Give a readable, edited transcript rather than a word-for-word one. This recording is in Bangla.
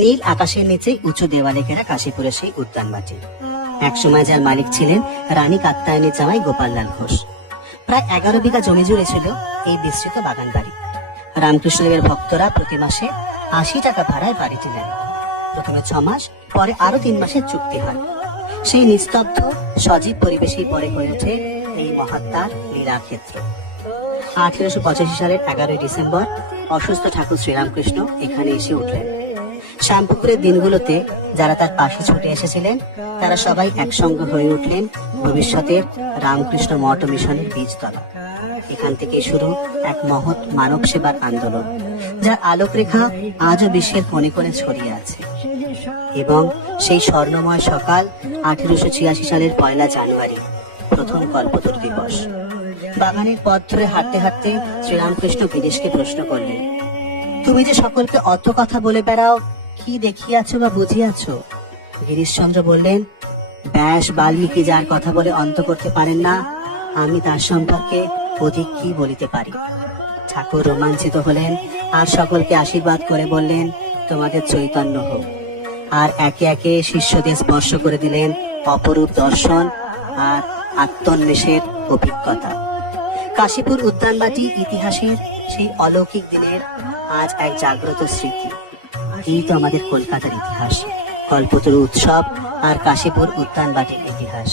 নীল আকাশের নিচে উঁচু দেওয়ালে ঘেরা কাশীপুরের সেই উদ্যানবাটি। একসময় যার মালিক ছিলেন রানী কাত্যায়নীর জামাই গোপাললাল ঘোষ। প্রায় 11 বিঘা জমি জুড়ে ছিল এই বিস্তৃত বাগান বাড়ি। রামকৃষ্ণদেবের ভক্তরা প্রতি মাসে 80 টাকা ভাড়ায় বাড়িটি নেন। প্রথমে 6 মাস, পরে আরো 3 মাসের চুক্তি হয়। সেই নিস্তব্ধ সজীব পরিবেশেই পরে হয়ে ওঠে এই মহাত্মার লীলাক্ষেত্র। 1885 সালের 11 ডিসেম্বর অসুস্থ ঠাকুর শ্রীরামকৃষ্ণ এখানে এসে উঠলেন। শ্যামপুকুরের দিনগুলোতে যারা তার পাশে ছুটে এসেছিলেন তারা সবাই একসঙ্গে হয়ে উঠলেন ভবিষ্যতের রামকৃষ্ণ মঠ মিশনের বীজতলা। এখান থেকে শুরু এক মহৎ মানব সেবার আন্দোলন, যার আলোকরেখা আজও বিশ্বের কোণে কোণে ছড়িয়ে আছে। এবং সেই স্বর্ণময় সকাল 1886 সালের 1 জানুয়ারি, প্রথম কল্পতরু দিবস। বাগানের পথ ধরে হাঁটতে হাঁটতে শ্রীরামকৃষ্ণ গিরিশকে প্রশ্ন করলেন, তুমি যে সকলকে অত কথা বলে বেড়াও, কি দেখিয়াছ বা বুঝিয়াছ? গিরিশচন্দ্র বললেন, ব্যাস বাল্মীকি যার কথা বলে অন্ত করতে পারেন না, আমি তার সম্পর্কে অধিক কি বলিতে পারি। ঠাকুর রোমাঞ্চিত হলেন আর সকলকে আশীর্বাদ করে বললেন, তোমাদের চৈতন্য হোক। আর একে একে শিষ্যদের স্পর্শ করে দিলেন অপরূপ দর্শন আর আত্মন্বেষের অভিজ্ঞতা। কাশীপুর উদ্যানবাটি ইতিহাসের সেই অলৌকিক দিনের আজ এক জাগ্রত স্মৃতি। এই তো আমাদের কলকাতার ইতিহাস, কল্পতরু উৎসব আর কাশীপুর উদ্যানবাটির ইতিহাস।